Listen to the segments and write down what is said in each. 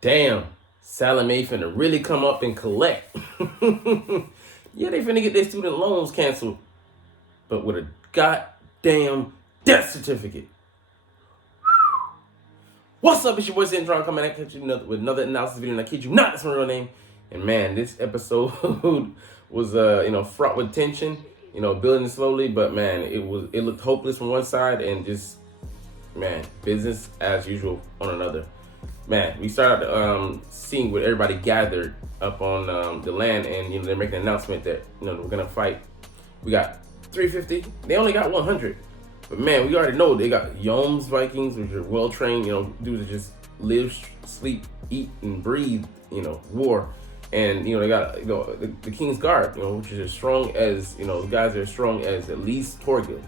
Damn, Salome finna really come up and collect. Yeah, they finna get their student loans canceled, but with a goddamn death certificate. What's up? It's your boy Zentron coming at you with another analysis video, and I kid you not, that's my real name. And man, this episode was fraught with tension, building slowly, but man, it looked hopeless from one side and just business as usual on another. Man, we started seeing what everybody gathered up on the land, and they're making an announcement that we're gonna fight. We got 350. They only got 100, but man, we already know they got Yoms Vikings, which are well trained. Dudes that just live, sleep, eat, and breathe. War, and they got the King's Guard, which is as strong as the guys are as strong as at least Torgil.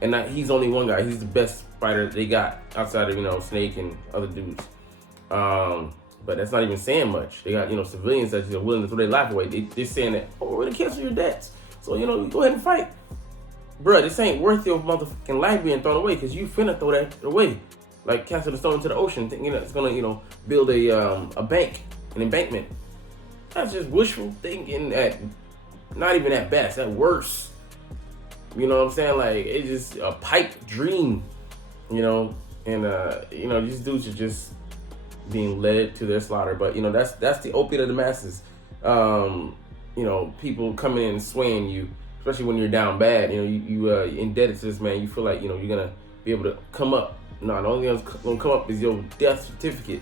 And he's only one guy. He's the best fighter they got outside of Snake and other dudes. But that's not even saying much. They got civilians that are willing to throw their life away. They're saying that, oh, we're gonna cancel your debts, so you go ahead and fight, bruh. This ain't worth your motherfucking life being thrown away, because you finna throw that away, like casting a stone into the ocean, thinking it's gonna build a bank, an embankment. That's just wishful thinking. At not even at best, at worst. You know what I'm saying? Like, it's just a pipe dream, and these dudes are just being led to their slaughter. But that's the opiate of the masses. People coming in and swaying you, especially when you're down bad. You indebted to this man. You feel like you're gonna be able to come up. No, the only thing that's gonna come up is your death certificate.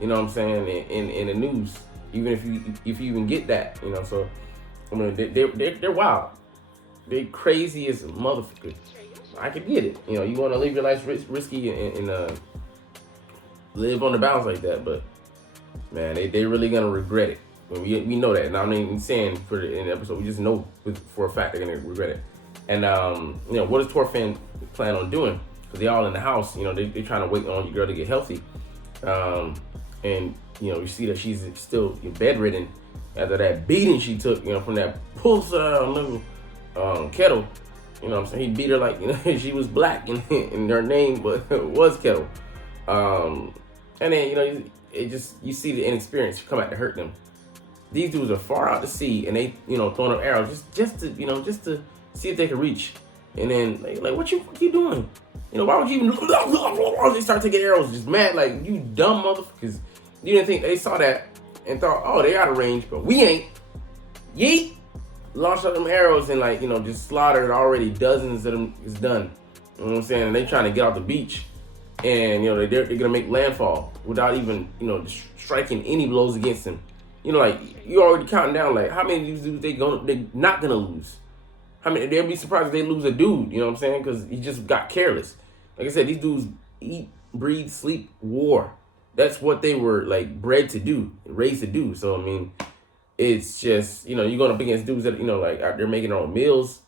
You know what I'm saying? In the news, even if you even get that. So I mean, they're wild. They crazy as a motherfucker. I could get it. You want to live your life risky and live on the balance like that, but man, they really gonna regret it. We know that. And I'm not even saying in the episode. We just know for a fact they're gonna regret it. And what does Torfan plan on doing? Because they all in the house. They trying to wait on your girl to get healthy. And you see that she's still bedridden after that beating she took. From that little Kettle. What I'm saying? He beat her like she was black in her name, but it was Kettle. And then you see the inexperience come out to hurt them. These dudes are far out to sea, and they throwing up arrows just to see if they can reach. And then like what you doing? Why would you even? They start taking arrows, just mad, like, you dumb motherfuckers. You didn't think they saw that and thought, oh, they out of range, but we ain't. Yeet. Launch out them arrows and just slaughtered already dozens of them. Is done. You know what I'm saying? And they trying to get off the beach, and they're gonna make landfall without even striking any blows against them. Like, you already counting down, like, how many of these dudes they not gonna lose? How many? They'll be surprised if they lose a dude. You know what I'm saying? Because he just got careless. Like I said, these dudes eat, breathe, sleep, war. That's what they were bred to do, raised to do. So I mean, it's just, you're going up against dudes that, out there making their own meals.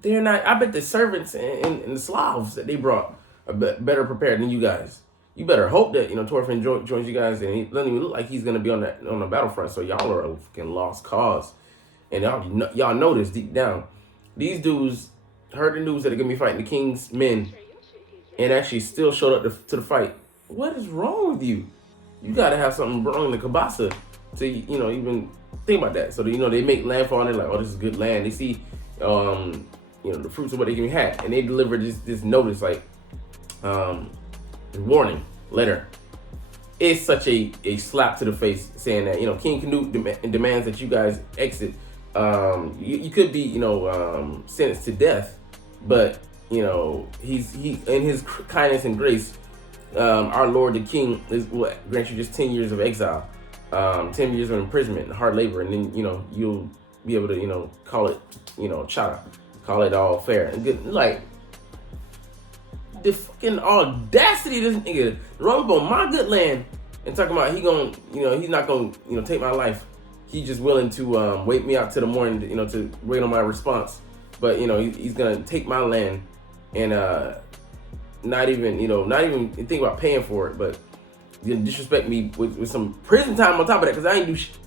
They're not, I bet the servants and the Slavs that they brought are better prepared than you guys. You better hope that, Torfin joins you guys, and he doesn't even look like he's going to be on the battlefront. So y'all are a fucking lost cause. And y'all know this deep down. These dudes heard the news that they're going to be fighting the King's men and actually still showed up to the fight. What is wrong with you? You got to have something wrong in the kabasa to even think about that. So they make landfall, and they're like, oh, this is good land. They see the fruits of what they can have, and they deliver this notice, like warning letter. It's such a slap to the face, saying that King Canute demands that you guys exit. You could be sentenced to death, but he in his kindness and grace, our Lord the King will grant you just 10 years of exile. 10 years of imprisonment and hard labor, and then you'll be able to call it chata, call it all fair and good. Like, the fucking audacity of this nigga run up on my good land and talking about he's not gonna take my life. He's just willing to wait me out till the morning to wait on my response, but he's gonna take my land and not even think about paying for it, but disrespect me with some prison time on top of that, because I ain't do shit.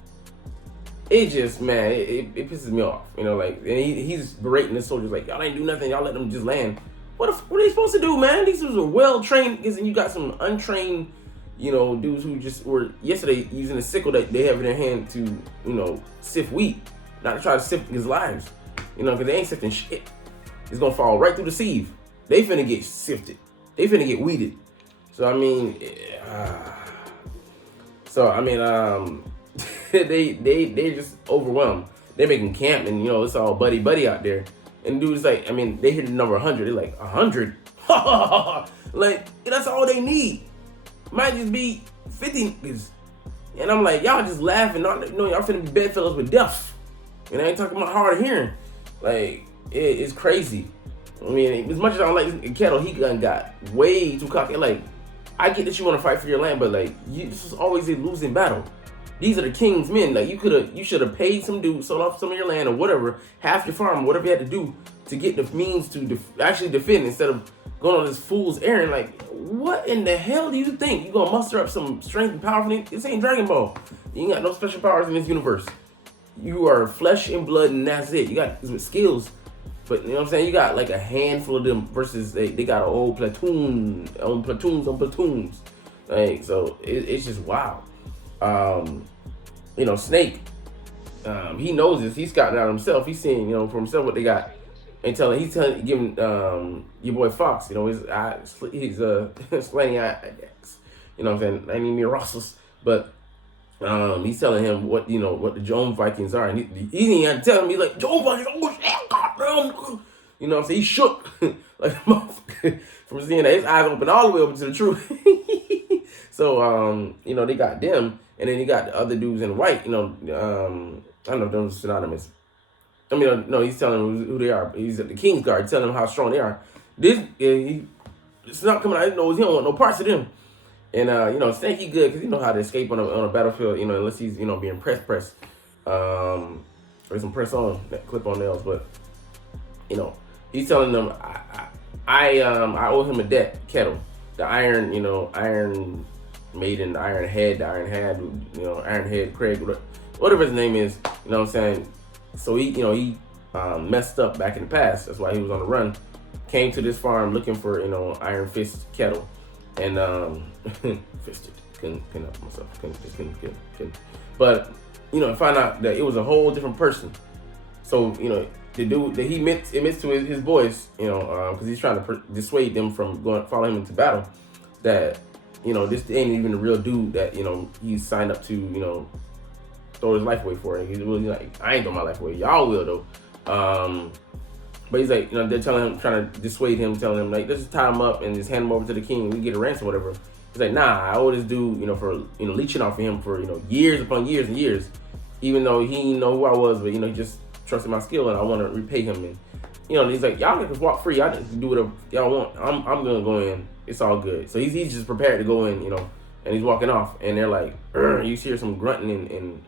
It just, man, it pisses me off. And he's berating the soldiers like, y'all ain't do nothing, y'all let them just land. What are they supposed to do, man? These dudes are well trained, and you got some untrained dudes who just were yesterday using a sickle that they have in their hand to, sift wheat, not to try to sift his lives, because they ain't sifting shit. It's gonna fall right through the sieve. They finna get sifted. They finna get weeded. So I mean, they just overwhelmed. They making camp and it's all buddy out there. And dudes like, they hit the number 100. They're like 100. Like that's all they need. Might just be 50 niggas. And I'm like, y'all just laughing. Y'all finna be bedfellows with death. And I ain't talking about hard of hearing. Like it's crazy. As much as I don't like Kettle, he got way too cocky. Like, I get that you want to fight for your land, but like, this is always a losing battle. These are the king's men. Like, you should have paid some dude, sold off some of your land or whatever, half your farm, whatever you had to do to get the means to actually defend instead of going on this fool's errand. Like, what in the hell do you think? You gonna muster up some strength and power? This ain't Dragon Ball. You ain't got no special powers in this universe. You are flesh and blood, and that's it. You got skills. But you know what I'm saying? You got like a handful of them versus they got a whole platoon on platoons. Like, so it's just wild. Snake, he knows this. He's scouting out himself. He's seeing, for himself what they got. And giving your boy Fox, his eye, his slanty eye, I guess. You know what I'm saying? I mean, Rosses, but he's telling him what what the Joan Vikings are, and he didn't even have to tell him. He's like, Joan Vikings, oh shit, goddamn, you know what I'm saying? He shook like a motherfucker from seeing that. His eyes open all the way open to the truth. So they got them, and then you got the other dudes in white. I don't know if those are synonymous. No, he's telling them who they are. He's at the King's Guard, telling them how strong they are. It's not coming out. He knows he don't want no parts of them. And Snake, he good because he know how to escape on a battlefield. Unless he's being pressed. Or some press on that clip on nails. But he's telling them I owe him a debt. Kettle, the Iron Maiden, Iron Head, Iron Head Craig, whatever his name is. You know what I'm saying? So he messed up back in the past. That's why he was on the run. Came to this farm looking for Iron Fist Kettle, and fisted. Couldn't help myself. Couldn't. But find out that it was a whole different person. So the dude that he admits to his boys, because he's trying to dissuade them from follow him into battle. That this ain't even the real dude that he signed up to throw his life away for it. He's really like, I ain't throwing my life away. Y'all will though. But he's like, they're telling him, trying to dissuade him, telling him like, let's just tie him up and just hand him over to the king and we get a ransom or whatever. He's like, nah, I owe this dude, for leeching off of him for years upon years and years, even though he didn't know who I was, but he just trusted my skill and I want to repay him. And he's like, y'all can walk free. Y'all can do whatever y'all want. I'm gonna go in. It's all good. So he's just prepared to go in, and he's walking off, and they're like, you hear some grunting and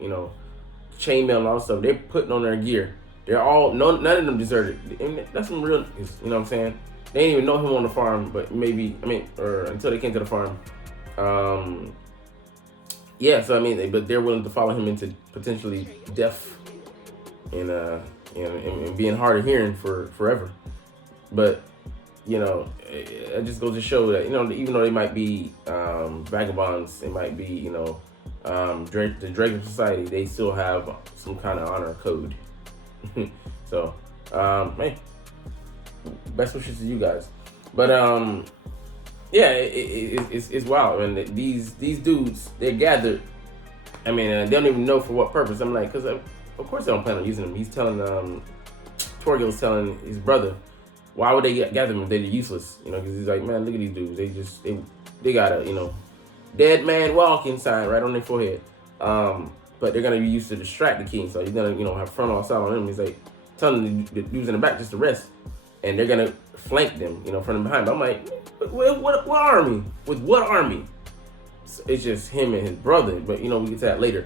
chainmail and all that stuff. They're putting on their gear. They're all none of them deserted. And that's some real, what I'm saying? They didn't even know him on the farm, but until they came to the farm. But they're willing to follow him into potentially death and being hard of hearing for forever. But it just goes to show that even though they might be vagabonds, they might be the Dragon Society, they still have some kind of honor code. So best wishes to you guys. But it's wild. And these dudes, they're gathered. They don't even know for what purpose. I'm like, because of course they don't plan on using them. He's telling Torgil's telling his brother, why would they gather them if they're useless? Because he's like, man, look at these dudes. They got a dead man walking sign right on their forehead. But they're gonna be used to distract the king. So he's gonna have front or side on them. He's like telling the dudes in the back just to rest, and they're gonna flank them, front and behind. But I'm like, what army? With what army? So it's just him and his brother. But we get to that later.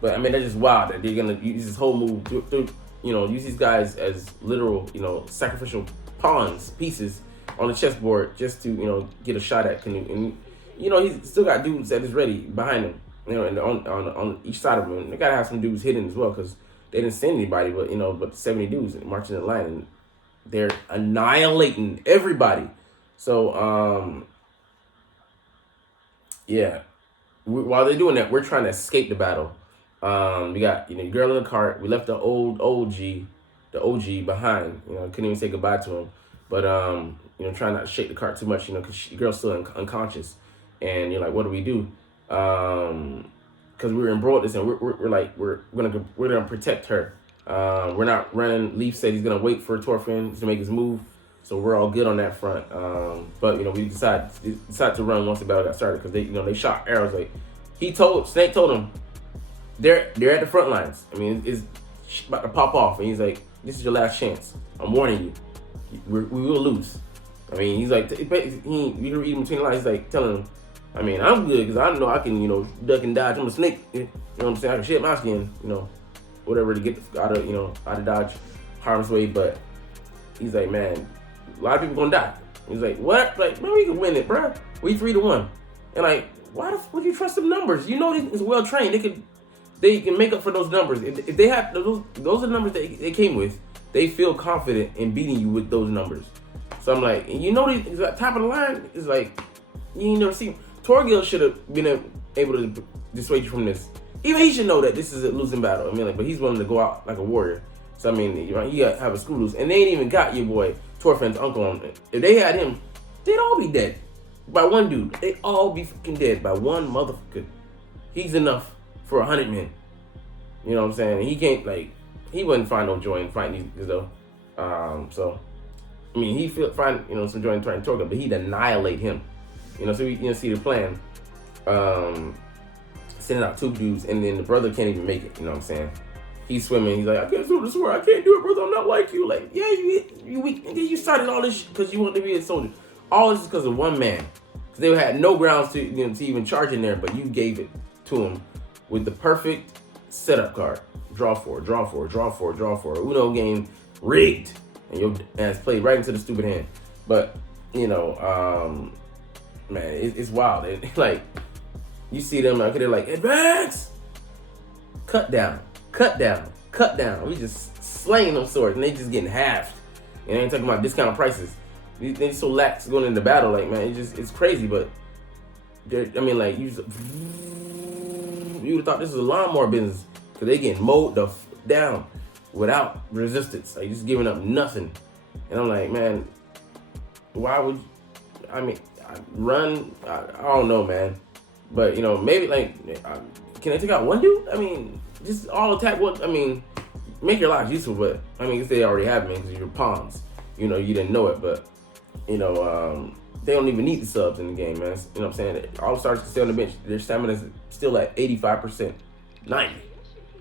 But that's just wild that they're gonna use this whole move to use these guys as literal, sacrificial pieces on the chessboard just to get a shot at Canute. And he's still got dudes that is ready behind him, and on each side of him. And they gotta have some dudes hidden as well, because they didn't send anybody, but 70 dudes marching in line, and they're annihilating everybody. So while they're doing that, we're trying to escape the battle. We got the girl in the cart. We left the OG behind. Couldn't even say goodbye to him. But trying not to shake the cart too much. Because the girl's still unconscious. And you're like, what do we do? Because we're embroiled this, and we're gonna protect her. We're not running. Leaf said he's gonna wait for Thorfinn to make his move, so we're all good on that front. But we decided to run once the battle got started because they shot arrows. Like Snake told him they're at the front lines. I mean, it's about to pop off, and he's like, "This is your last chance. I'm warning you. We will lose." I mean, he's like, you can read between the lines. He's like telling him, I mean, I'm good because I know I can, duck and dodge. I'm a snake. You know what I'm saying? I can shed my skin, whatever to get out of Dodge harm's way. But he's like, man, a lot of people gonna die. He's like, what? Like, man, we can win it, bro. We 3-1. And like, why the fuck would you trust them numbers? It's well trained. They can make up for those numbers. If they have those are the numbers they came with. They feel confident in beating you with those numbers. So I'm like, top of the line is like, you ain't never seen. Torgil should have been able to dissuade you from this. Even he should know that this is a losing battle. I mean, but he's willing to go out like a warrior. So I mean, you gotta have a screw loose. And they ain't even got your boy Thorfinn's uncle on it. If they had him, they'd all be dead by one dude. They'd all be fucking dead by one motherfucker. He's enough for 100 men. You know what I'm saying? He can't he wouldn't find no joy in fighting these though. So I mean, he find some joy in trying to Torgil, but he'd annihilate him. So we see the plan. Sending out 2 dudes, and then the brother can't even make it. You know what I'm saying? He's swimming. He's like, I can't do this sword. I can't do it, brother. I'm not like you. Like, yeah, you weak. You started all this because you want to be a soldier. All this is because of one man. Because they had no grounds to to even charge in there, but you gave it to him with the perfect setup card. Draw 4, draw 4, draw 4, draw 4. Uno game rigged, and your ass played right into the stupid hand. But man, it's wild. Like, you see them out there like, advance! Cut down, cut down, cut down. We just slaying them swords, and they just getting halved. And I ain't talking about discount prices. They so lax going into battle, like, man, it's crazy. But, I mean, like, you would have thought this was a lawnmower business. Because they getting mowed down without resistance. Like, just giving up nothing. And I'm like, man, why would, run? I don't know, man. But maybe can they take out one dude? I mean, just all attack one. I mean, make your lives useful. But I mean, they already have been because you're pawns. You didn't know it, but they don't even need the subs in the game, man. You know what I'm saying? All the stars can stay on the bench. Their stamina is still at 85%, 90.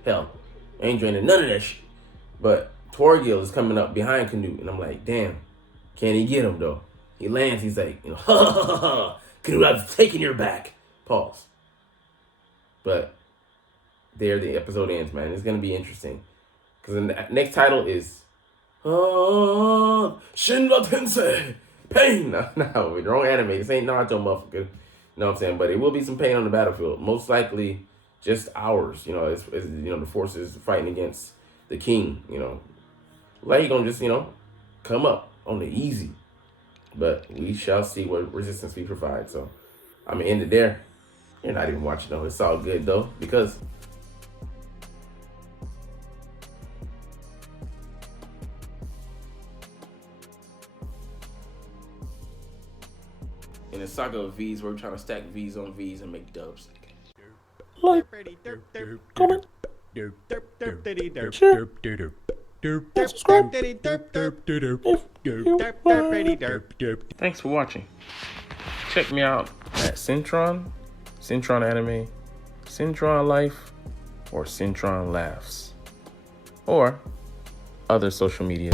Hell, ain't draining none of that shit. But Torgil is coming up behind Canute, and I'm like, damn, can he get him though? He lands. He's like, ha ha ha ha, Canute, I've taken your back. Pause. But there the episode ends, man. It's gonna be interesting because the next title is Shinra Tensei Pain. No, wrong anime. This ain't Naruto, motherfucker. You know what I'm saying? But it will be some pain on the battlefield. Most likely just ours. It's the forces fighting against the king. Like he gonna just come up on the easy. But we shall see what resistance we provide. So I'm gonna end it there. You're not even watching though. It's all good though, because in the saga of V's, we're trying to stack V's on V's and make dubs. Like, comment, share, and subscribe Thanks for watching. Check me out at Centron Anime, Centron Life, or Centron Laughs, or other social media.